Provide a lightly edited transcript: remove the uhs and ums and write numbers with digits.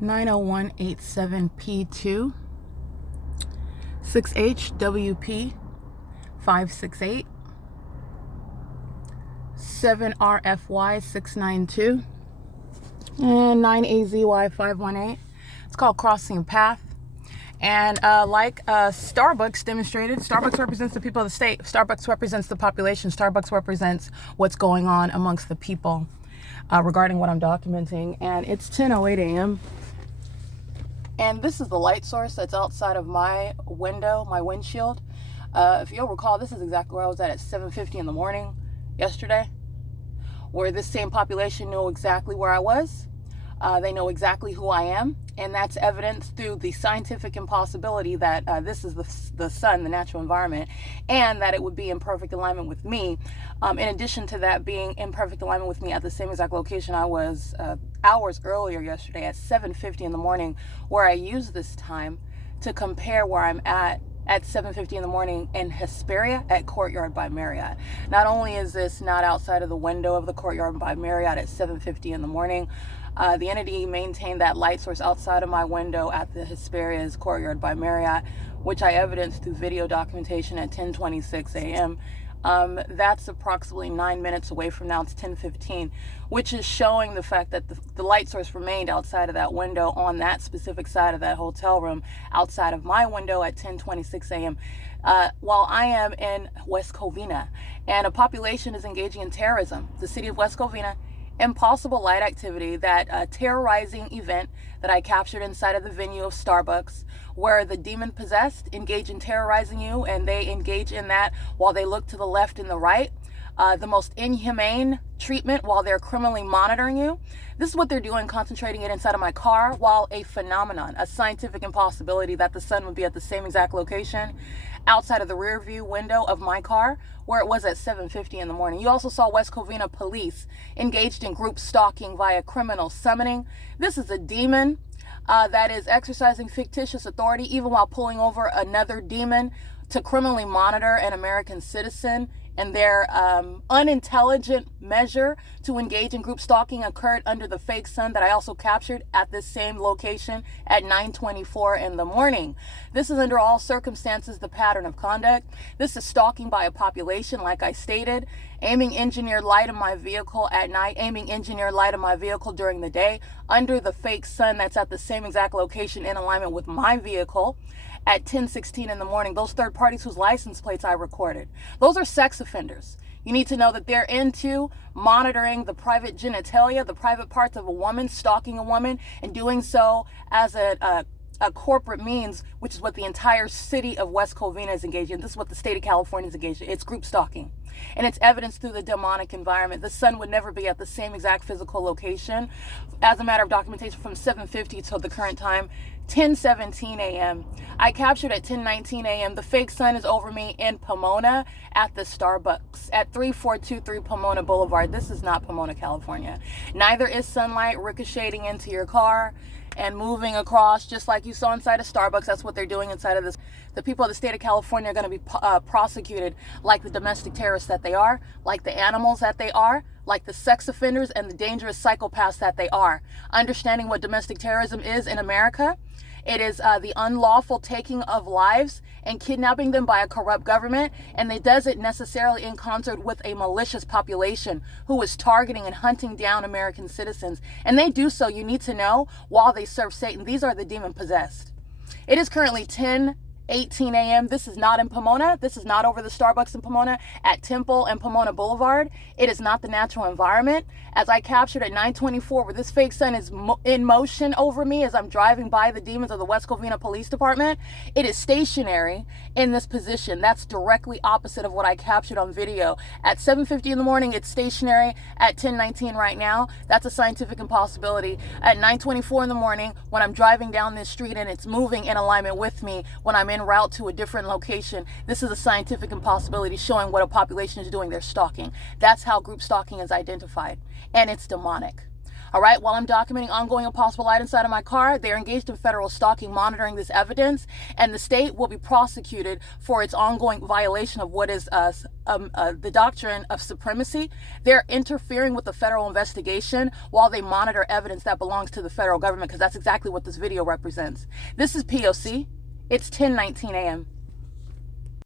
90187P2 6HWP 568 7RFY 692 and 9AZY 518. It's called Crossing a Path. And like Starbucks demonstrated, Starbucks represents the people of the state. Starbucks represents the population. Starbucks represents what's going on amongst the people regarding what I'm documenting. And it's 10:08 a.m. And this is the light source that's outside of my window, my windshield. If you'll recall, this is exactly where I was at 7:50 in the morning yesterday, where this same population knew exactly where I was. They know exactly who I am, and that's evidenced through the scientific impossibility that this is the sun, the natural environment, and that it would be in perfect alignment with me. In addition to that being in perfect alignment with me at the same exact location I was hours earlier yesterday at 7:50 in the morning, where I used this time to compare where I'm at 7:50 in the morning in Hesperia at Courtyard by Marriott. Not only is this not outside of the window of the Courtyard by Marriott at 7:50 in the morning, the entity maintained that light source outside of my window at the Hesperia's Courtyard by Marriott, which I evidenced through video documentation at 10:26 a.m. That's approximately 9 minutes away from now. It's 10:15, which is showing the fact that the light source remained outside of that window on that specific side of that hotel room outside of my window at 10:26 a.m. While I am in West Covina, and a population is engaging in terrorism. The city of West Covina, impossible light activity, that terrorizing event that I captured inside of the venue of Starbucks, where the demon possessed engage in terrorizing you, and they engage in that while they look to the left and the right. The most inhumane treatment while they're criminally monitoring you. This is what they're doing, concentrating it inside of my car, while a phenomenon, a scientific impossibility that the sun would be at the same exact location outside of the rear view window of my car where it was at 7:50 in the morning. You also saw West Covina police engaged in group stalking via criminal summoning. This is a demon that is exercising fictitious authority even while pulling over another demon to criminally monitor an American citizen. And their unintelligent measure to engage in group stalking occurred under the fake sun that I also captured at this same location at 9:24 in the morning. This is under all circumstances the pattern of conduct. This is stalking by a population, like I stated, aiming engineered light of my vehicle at night, aiming engineered light of my vehicle during the day under the fake sun that's at the same exact location in alignment with my vehicle. At 10:16 in the morning, those third parties whose license plates I recorded, those are sex offenders. You need to know that they're into monitoring the private genitalia, the private parts of a woman, stalking a woman, and doing so as a corporate means, which is what the entire city of West Covina is engaged in. This is what the state of California is engaged in. It's group stalking. And it's evidenced through the demonic environment. The sun would never be at the same exact physical location. As a matter of documentation, from 7:50 till the current time, 10:17 a.m. I captured at 10:19 a.m. the fake sun is over me in Pomona at the Starbucks at 3423 Pomona Boulevard. This is not Pomona, California. Neither is sunlight ricocheting into your car and moving across just like you saw inside of Starbucks. That's what they're doing inside of this. The people of the state of California are going to be prosecuted like the domestic terrorists that they are, like the animals that they are, like the sex offenders and the dangerous psychopaths that they are. Understanding what domestic terrorism is in America, it is the unlawful taking of lives and kidnapping them by a corrupt government, and it does it necessarily in concert with a malicious population who is targeting and hunting down American citizens. And they do so, you need to know, while they serve Satan. These are the demon possessed. It is currently 10:18 a.m. This is not in Pomona. This is not over the Starbucks in Pomona at Temple and Pomona Boulevard. It is not the natural environment. As I captured at 9:24, where this fake sun is in motion over me as I'm driving by the demons of the West Covina Police Department, it is stationary in this position. That's directly opposite of what I captured on video. At 7:50 in the morning, it's stationary. At 10:19 right now, that's a scientific impossibility. At 9:24 in the morning, when I'm driving down this street and it's moving in alignment with me, when I'm in route to a different location, this is a scientific impossibility showing what a population is doing. They're stalking. That's how group stalking is identified, and it's demonic. All right, while I'm documenting ongoing impossible light inside of my car, they're engaged in federal stalking, monitoring this evidence, and the state will be prosecuted for its ongoing violation of what is the doctrine of supremacy. They're interfering with the federal investigation while they monitor evidence that belongs to the federal government, because that's exactly what this video represents. This is P.O.C. It's 10:19 a.m.